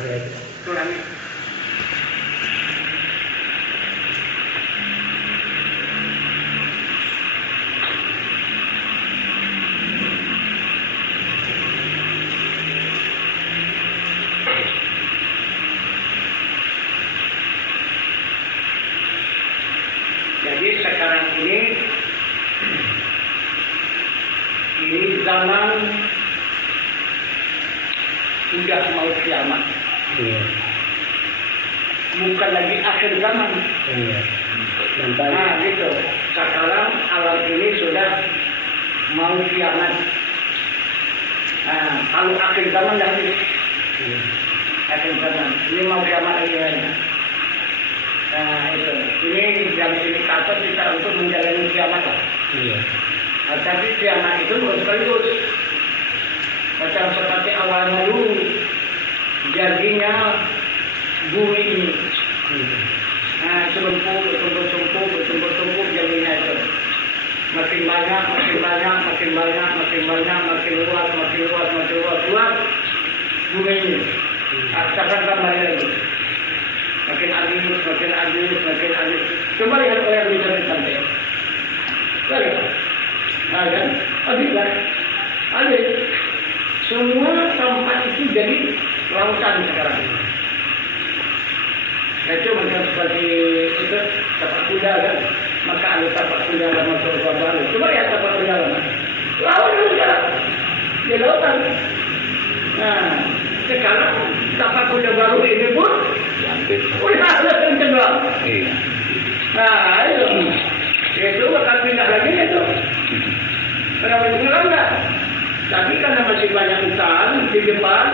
Ulangi. Jadi sekarang ini zaman sudah mau kiamat. Iya. Bukan lagi akhir zaman. Iya. Nah gitu. Sekarang alam ini sudah mau kiamat. Nah, kalau akhir zaman dah habis. Iya. Akhir zaman. Ini mau kiamat lagi. Nah itu. Ini yang indikator kita untuk menjalani kiamat lah. Iya. Nah, tapi kiamat itu bukan sekaligus. Macam seperti awalnya dulu jadinya bumi ini. Nah, bertumpuk jadinya itu. Makin banyak, makin luas bumi ini. Sekarang kembali lagi. Makin habis. Coba lihat orang yang di pantai. Lihat. Nah, kan? Habis. Semua tempat itu jadi lautan sekarang. Itu macam seperti itu tapak kuda kan. Maka ada tapak kuda lama surga baru. Coba lihat tapak kuda lama. Laut itu sekarang. Di lautan. Nah, sekarang tapak kuda baru ini pun udah ada yang tenggelam. Iya. Nah, itu bakal pindah lagi itu. Kenapa tenggelam enggak? Tapi karena masih banyak hutan di depan,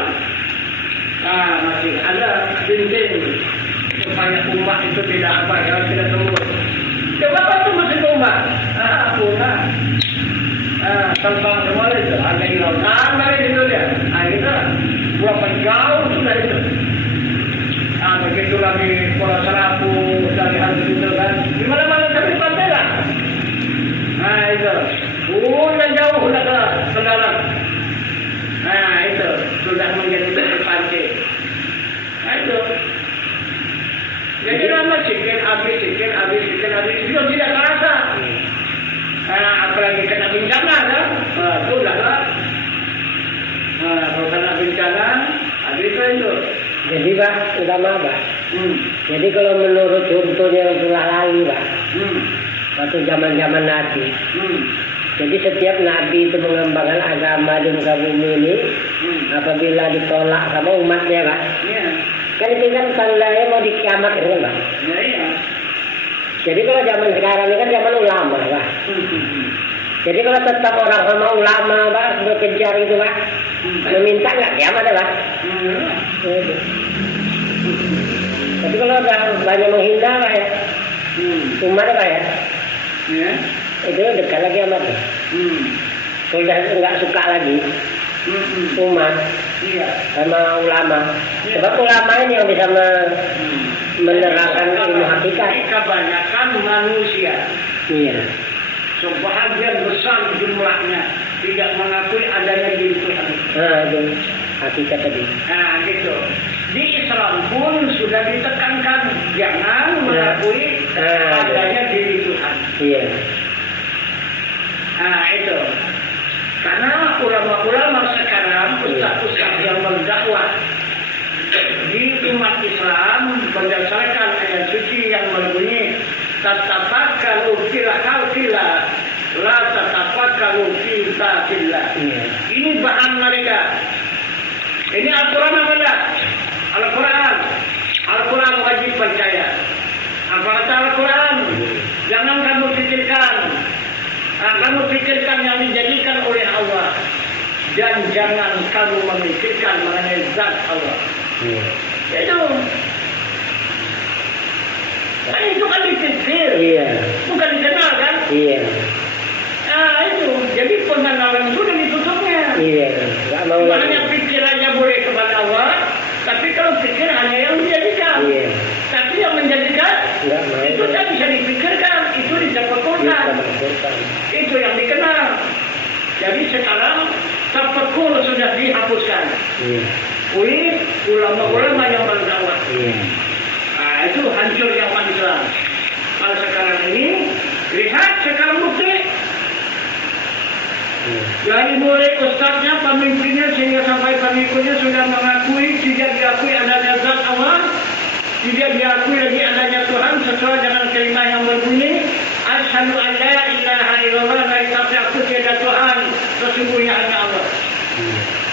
masih ada benteng supaya umat itu tidak tidak tembus. Coba apa itu mesin ombak? Punah. Terbang semua itu. Ada di lautan, ada di dunia. Kita berapa jauh sudah itu. Begitu lagi Pulau Serapu dari habis itu kan. Di mana-mana tapi pantai lah. Nah itu. Sudah jauh sudah ke dalam. Nah itu sudah menjadi pantai. Nah itu. Jadi lama sikit habis itu tidak terasa. Apalagi kena bencana kan? Sudah lah. Kalau kena bencana habis itu. Jadi Pak, utama Pak. Jadi kalau menurut contohnya yang telah lalu Pak, waktu zaman-zaman Nabi. Jadi setiap Nabi itu mengembangkan agama di muka bumi ini, apabila ditolak sama umatnya Pak. Kan itu kan tandanya mau dikiamat kan Pak. Jadi kalau zaman sekarang ini kan zaman ulama Pak. Jadi kalau tetap orang sama ulama Pak, berkejar itu Pak, meminta nggak kiamat ya Pak. Tapi kalau udah banyak menghindar Pak ya, umat Pak ya, itu dekat lagi amat ya. Kalau udah nggak suka lagi umat sama ulama, sebab ulama ini yang bisa menerangkan ilmu hakikat. Kebanyakan manusia. Iya. Sebahagian besar jumlahnya tidak mengakui adanya diri Tuhan. Itu hakikat tadi. Nah, gitu. Di Islam pun sudah ditekankan jangan mengakui adanya diri Tuhan. Iya. Nah, itu. Karena ulama-ulama sekarang, ustaz-ustaz yang berdakwah di umat Islam berdasarkan ayat suci yang berbunyi tatafakkaru fil khalqillah la tatafakkaru fi dzatillah. Ini bahan mereka. Ini Al-Quran apa enggak? Al-Quran wajib percaya. Apa kata Al-Quran? Jangan kamu pikirkan yang dijadikan oleh Allah, dan jangan kamu memikirkan mengenai zat Allah. Itu. Kan itu kan dipikir, bukan dikenal kan? Iya. Nah itu, jadi pengenalan itu udah ditutupnya. Iya. Bukan hanya pikir aja boleh kepada Allah, tapi kalau pikir hanya yang menjadikan. Iya. Tapi yang menjadikan itu tak bisa dipikirkan, itu ditafakkurkan. Itu yang dikenal. Jadi sekarang tafakkur sudah dihapuskan. Iya. ulama-ulama yang berdakwah. Itu hancurnya umat Islam. Kalau sekarang ini, lihat sekarang bukti. Dari mulai ustaznya, pemimpinnya, sehingga sampai pengikutnya sudah mengakui, tidak diakui adanya zat Allah, tidak diakui lagi adanya Tuhan sesuai dengan kalimat yang berbunyi asyhadu an la ilaha illallah, tapi aku tiada Tuhan, sesungguhnya hanya Allah.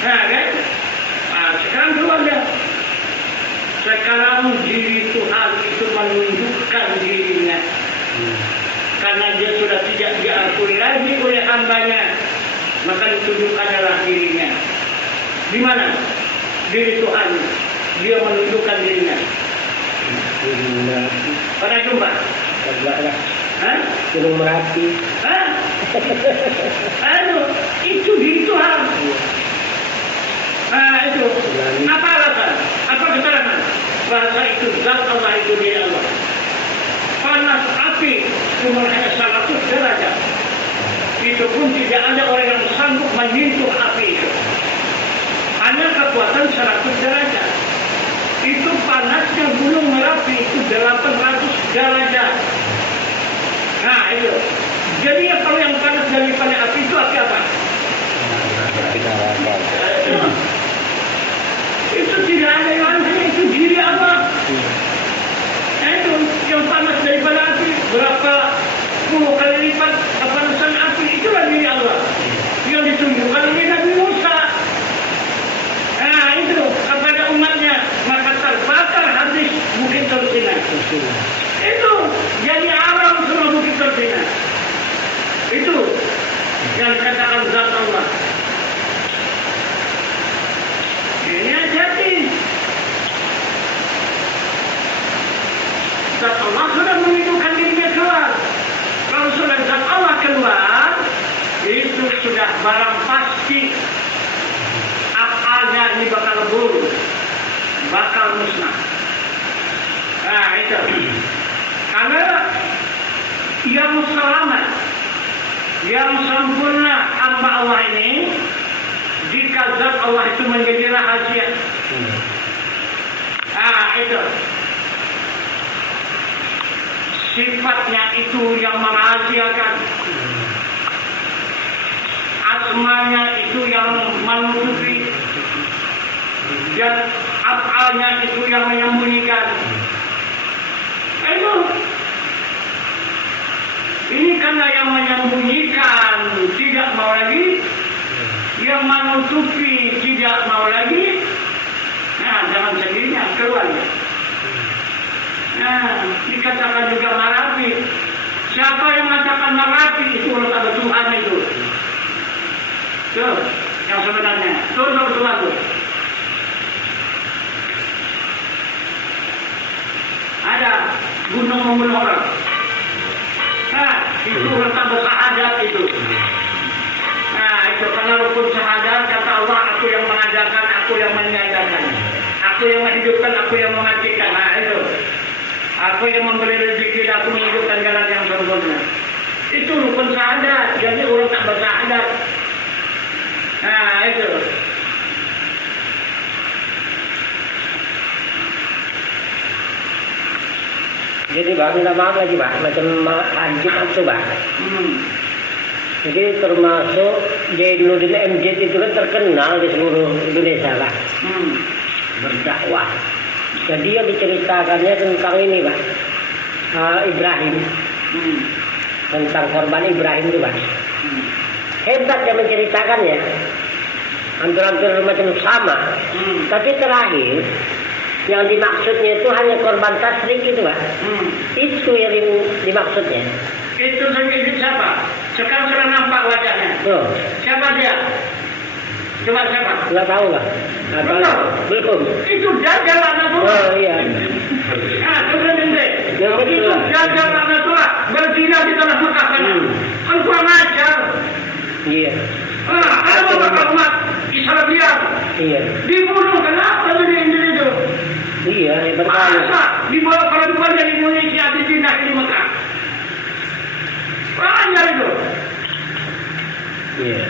Nah kan? Sekarang keluar dah. Sekarang diri Tuhan itu menunjukkan dirinya. Karena dia sudah tidak diakui lagi oleh hambanya, maka ditunjukkanlah dirinya. Di mana? Diri Tuhan. Dia menunjukkan dirinya. Pernah jumpa? Hah? Gunung Merapi. Hah? Itu diri Tuhan. Itu. Apa alasan? Apa keterangan? Bahasa itu zat Allah, itu diri Allah. Panas api cuma hanya 100 derajat. Itu pun tidak ada orang yang sanggup menyentuh api itu. Hanya kekuatan 100 derajat. Itu panasnya gunung Merapi itu 800 derajat. Nah itu. Jadi kalau yang panas daripada api itu api apa? Itu tidak ada yang lain, itu diri Allah. Itu yang panas daripada api berapa puluh kali lipat kepanasan api, itulah diri Allah yang ditunjukkan oleh Nabi Musa. Nah itu kepada umatnya, maka terbakar habis Bukit Tursina. Itu jadi alam semua Bukit Tursina. Itu yang dikatakan zat Allah. Ini hati-hati. Zat Allah sudah menunjukkan dirinya keluar. Kalau sudah zat Allah keluar, itu sudah barang pasti apalnya ini bakal buruk, bakal musnah. Nah itu. Karena yang selamat, yang sempurna hamba Allah ini, jika zat Allah itu menjadi rahasia. Itu. Sifatnya itu yang merahasiakan. Asmanya itu yang menutupi. Dan af'alnya itu yang menyembunyikan. Itu. Ini karena yang menyembunyikan tidak mau lagi, yang menutupi tidak mau lagi. Nah, jangan sendirinya keluar. Nah, dikatakan juga Merapi. Siapa yang mengatakan Merapi itu orang ada Tuhan itu. Tuh, yang sebenarnya. Tuh Tuhan tuh. Ada gunung membunuh orang. Nah, itu letak bersahadat itu. Nah, itu karena rukun syahadat, kata Allah, aku yang mengajarkan, aku yang menyadarkan. Aku yang menghidupkan, aku yang mematikan. Nah, itu. Aku yang memberi rezeki, aku menunjukkan jalan yang sempurna. Itu rukun syahadat. Jadi orang tak bersyahadat. Nah, itu. Jadi Pak, minta maaf lagi Pak, macam haji itu Pak. Jadi termasuk Jainuddin MZ itu kan terkenal di seluruh Indonesia Pak. Berdakwah. Jadi yang diceritakannya tentang ini Pak, Ibrahim. Tentang korban Ibrahim itu Pak. Hebat dia menceritakannya. Hampir-hampir macam sama. Tapi terakhir yang dimaksudnya itu hanya korban tasrik itu Pak. Itu yang dimaksudnya. Itu sendiri siapa? Sekarang sudah nampak wajahnya. Oh. Siapa dia? Coba siapa? Nggak tahu Pak. Belum. Itu Dajjal La'natullah. Oh iya. Nah, kemudian itu Dajjal La'natullah berzina di tanah Mekah sana. Kan kurang ajar. Iya. Ada beberapa umat Islam liar. Iya. Dibunuh kenapa itu? Iya, hebat sekali. Masa dibawa perempuan dari Indonesia ditindak di Mekah? Kurang ajar itu. Iya.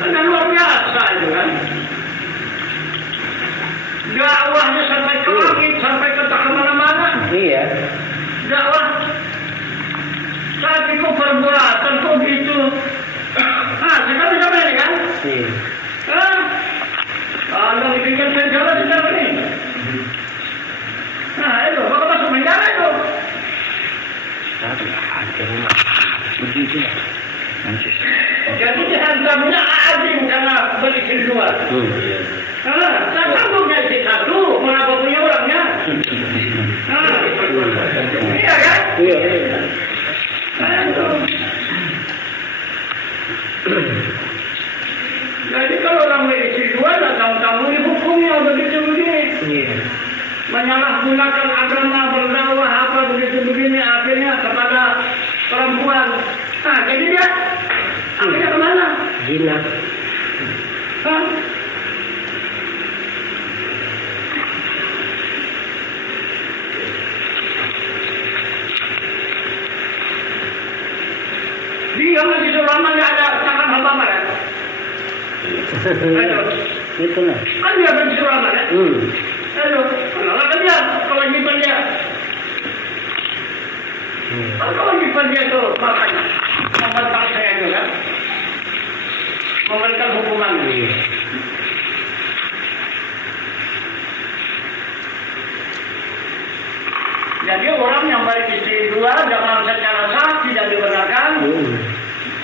Karena luar biasa itu kan. dakwahnya sampai ke langit, sampai ke kemana-mana. Iya. Dakwah. Tapi kok perbuatan kok gitu? Sekarang sama ini kan? Iya. Anda dipikir penjara di sana ini. Itu, bapak masuk penjara itu. Jadi dihantamnya azim karena beli kedua. Saya tanggungnya isi satu, mengapa punya orangnya? Iya kan? Iya. Jadi kalau orang isi dua, tahu-tahu hukumnya begitu begini. Iya. Menyalahgunakan agama, berdakwah apa begitu begini akhirnya kepada perempuan. Jadi dia akhirnya kemana? Zina. Dia masih selamanya ada tangan hamba maret. Itu lah. Kan dia masih selamanya. Kenapa kan dia kalau nyimpan dia? Kalau nyimpan dia itu makanya membentang saya juga, memberikan hukuman. Jadi orang yang beristri dua jangan secara sah tidak dibenarkan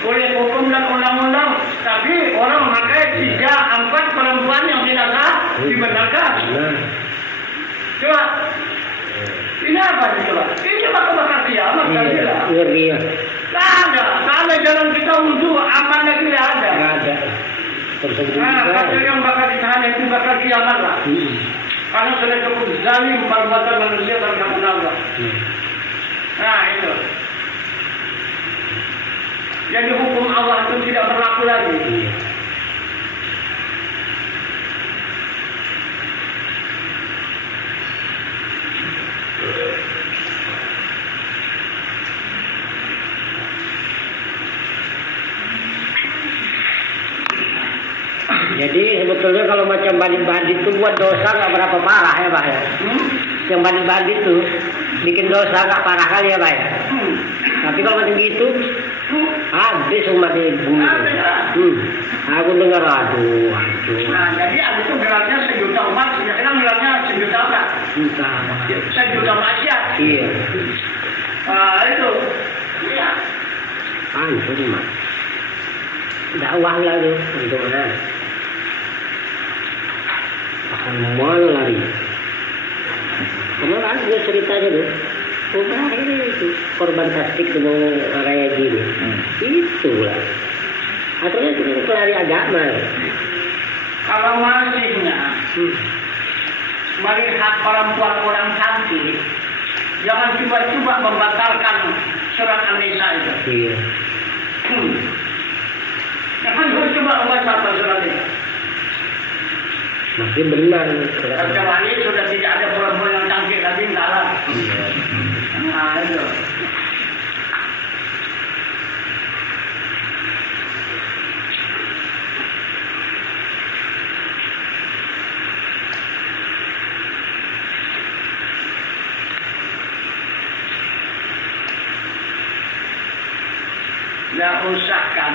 oleh hukum dan undang-undang, tapi orang memakai 3-4 perempuan yang tidak sah dibenarkan. Coba, ini apa sih coba? Ini bakal kiamat kan tidak? Iya. Tak ada jalan kita wudhu aman lagi tidak ada. Nggak ada. Pasal yang bakal ditahan itu bakal kiamat lah. Karena sudah cukup zalim perbuatan manusia terhadap Allah. Itu. Jadi hukum Allah itu tidak berlaku lagi. Jadi sebetulnya kalau macam bandit-bandit itu buat dosa nggak berapa parah ya Pak ya. Yang bandit-bandit itu bikin dosa nggak parah kali ya Pak ya. Tapi kalau macam gitu habis umat ibu. Aku dengar aduh. Jadi ada itu gelarnya 1 juta umat, sekarang gelarnya 1 juta apa? 1 juta maksiat. Iya. Itu. Iya. Hancur Mas. Dakwah lah tuh untuk mana? Akan mana lari? Kemarin ada ceritanya tuh. Ini itu korban tasdik dengan raya gini. Itulah. Asalnya itu pelari agama. Kalau masihnya melihat perempuan orang cantik, jangan coba-coba membatalkan surat An-Nisa itu. Iya. Jangan coba membaca surat itu. Masih benar. Kecuali sudah tidak ada perempuan yang cantik lagi, enggak lah. Itu. Tidak usah kan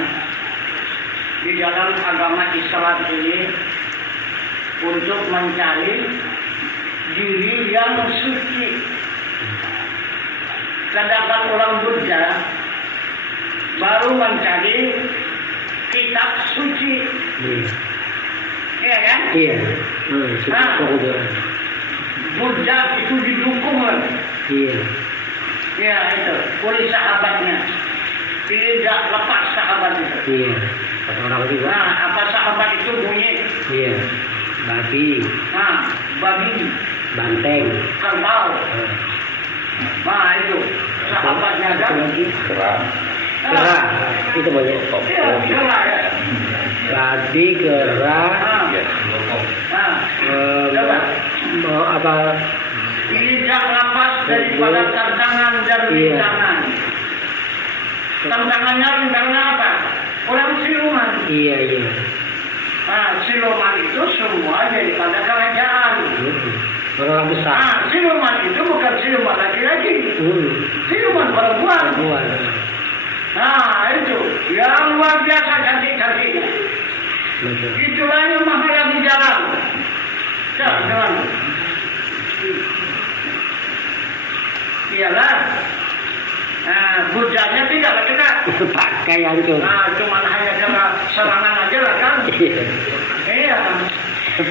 di dalam agama Islam ini untuk mencari diri yang suci. Sedangkan orang Buddha baru mencari kitab suci. Iya kan? Iya. Buddha itu didukung lagi. Iya. Ya itu, oleh sahabatnya. Tidak lepas sahabat itu. Iya. Kata orang juga. Apa sahabat itu bunyi? Iya. Babi. Babi. Banteng. Kerbau. Itu sahabatnya kan? Kera. Itu banyak. Iya, kera ya. Babi, kera. Mau apa? Tidak lepas daripada tantangan dan rintangan. Tantangannya apa? Orang siluman. Iya. Siluman itu semua daripada kerajaan. Orang besar. Nah, siluman itu bukan siluman laki-laki. Siluman perempuan. Nah, itu yang luar biasa cantik-cantiknya. Itulah yang menghadapi jalan. Jangan. Iyalah. Nah, bujanya tidak kena. Pakai hancur. Nah, cuma hanya kena serangan aja lah kan. Iya.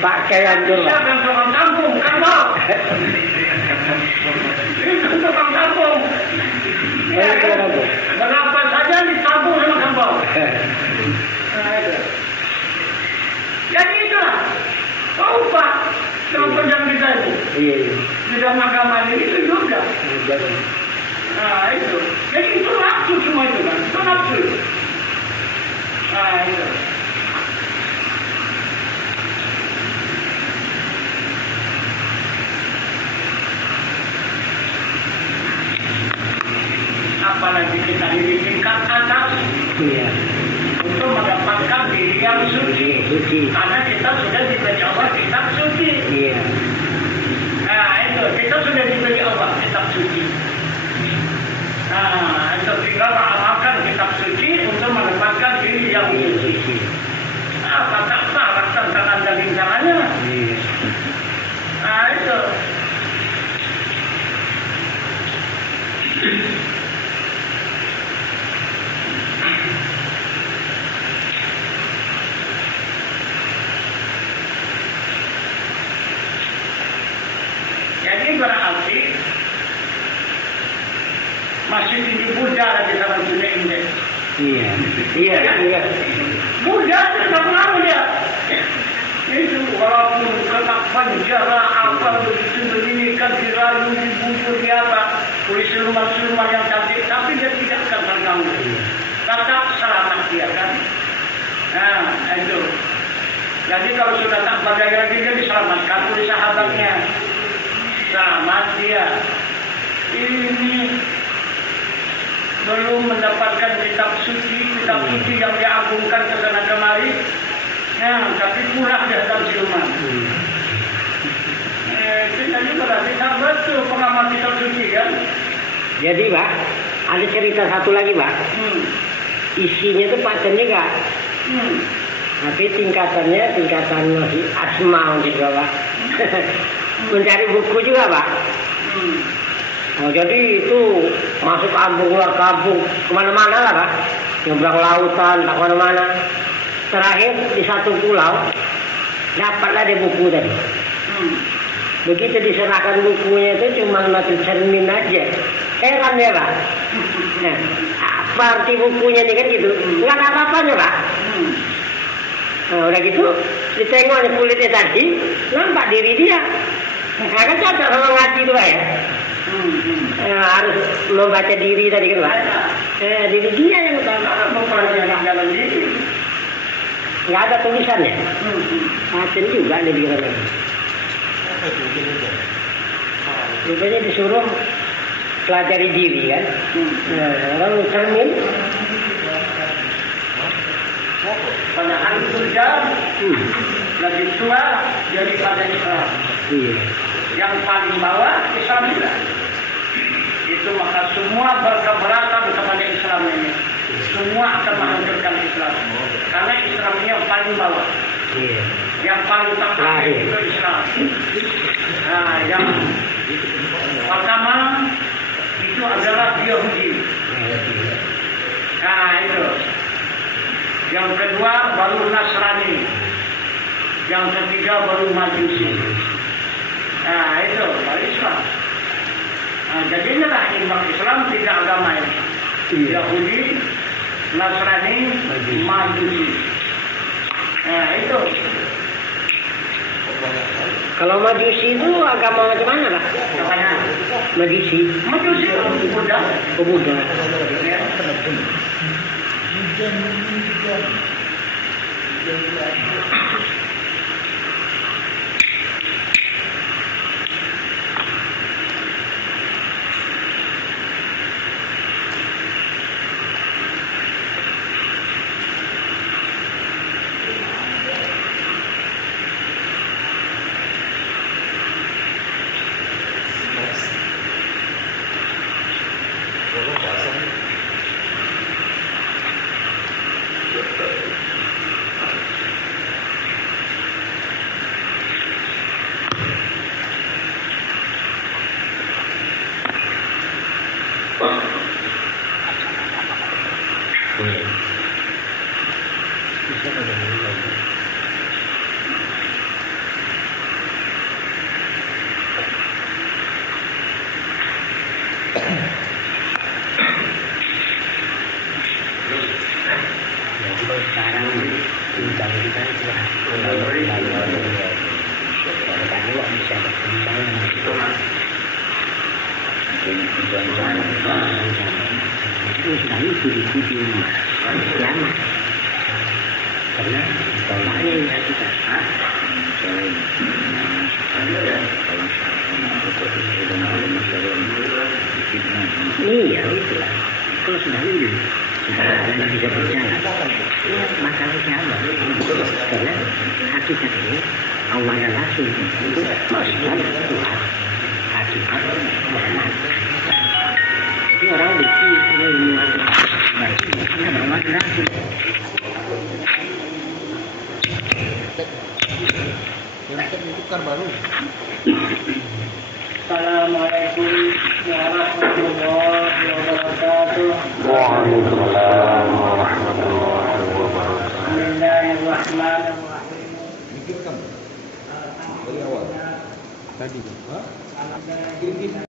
Pakai hancur. Siapa yang tukang kampung, kan bang? Itu tukang kampung. Iya kan? Kenapa saja ditampung sama kampung? Nah, itu. Jadi itulah. Oh, Pak. Yang penjam kita itu. Iya. Di dalam agama ini itu juga. Nah, itu. Jadi itu nafsu semua itu kan. Itu nafsu. Nah, itu. Apalagi kita di tingkat atas. Iya. Untuk mendapatkan diri yang suci. Karena kita sudah diberi Allah kitab suci. Iya. Nah, itu. Kita sudah diberi Allah kitab suci. Nah, itu tinggal amalkan kitab suci untuk mendapatkan diri yang suci. Nah, tak salah tentang daging tangannya. Nah, itu. Jadi berarti masih tinggi Buddha lagi dalam dunia ini. Iya. Buddha tetap lama dia. Itu walaupun kena penjara apa begitu begini kan dirayu dibujur apa, tulis siluman-siluman yang cantik, tapi dia tidak akan terganggu. Tetap selamat dia kan. Nah itu. Jadi kalau sudah tak berdaya lagi dia diselamatkan oleh sahabatnya. Selamat dia. Ini belum mendapatkan kitab suci yang diagungkan ke sana kemari. Nah, tapi pulang dia dalam siluman. Jadi berarti sahabat itu pengamal kitab suci kan? Jadi Pak, ada cerita satu lagi Pak. Isinya itu pacarnya enggak. Tapi tingkatan masih asma juga Pak. Mencari buku juga Pak. Oh, jadi itu masuk kampung, luar kampung, kemana-mana lah Pak. Nyebrang lautan, tak kemana-mana. Terakhir di satu pulau, dapatlah dia buku tadi. Begitu diserahkan bukunya itu cuma mati cermin aja. Heran ya Pak. Nah, apa arti bukunya ini kan gitu? Nggak ada apa-apanya Pak. Nah, udah gitu, ditengoknya kulitnya tadi, nampak diri dia. Nah, kan cocok sama ngaji itu Pak ya. Harus membaca diri tadi kan Pak. Diri dia yang utama. Jalan diri. Nggak ada tulisannya. Macam juga ada di sana. Rupanya disuruh pelajari diri kan. Orang cermin. Padahal surga lebih tua daripada Islam. Yang paling bawah Islam juga. Itu maka semua berkeberatan kepada Islam ini. Semua akan menghancurkan Islam. Karena Islam ini yang paling bawah. Yang paling terakhir itu Islam. Nah, yang pertama itu adalah Yahudi. Nah, itu. Yang kedua baru Nasrani. Yang ketiga baru Majusi. Nah, itu baru Islam. Nah, jadi inilah iman Islam 3 agama ini. Yahudi, Nasrani, Majusi. Nah, itu. Kalau Majusi itu agama macam mana, Pak? Apanya? Majusi. Majusi Buddha. Oh, Buddha. Ya. Itu sudah itu diikuti kiamat. Karena tolaknya yang hakikat. Iya, itulah. Kalau sudah ini, sudah bisa berjalan. Ya, masalah kiamat. Karena hakikat ini Allah dan Rasul itu maksudnya Tuhan. Hakikat Muhammad. Jadi orang benci sama ilmu berarti maksudnya Allah dan Rasul. Assalamualaikum warahmatullahi wabarakatuh. Waalaikumsalam warahmatullahi wabarakatuh. Bismillahirrahmanirrahim. Dikit kan? Dari awal. Tadi.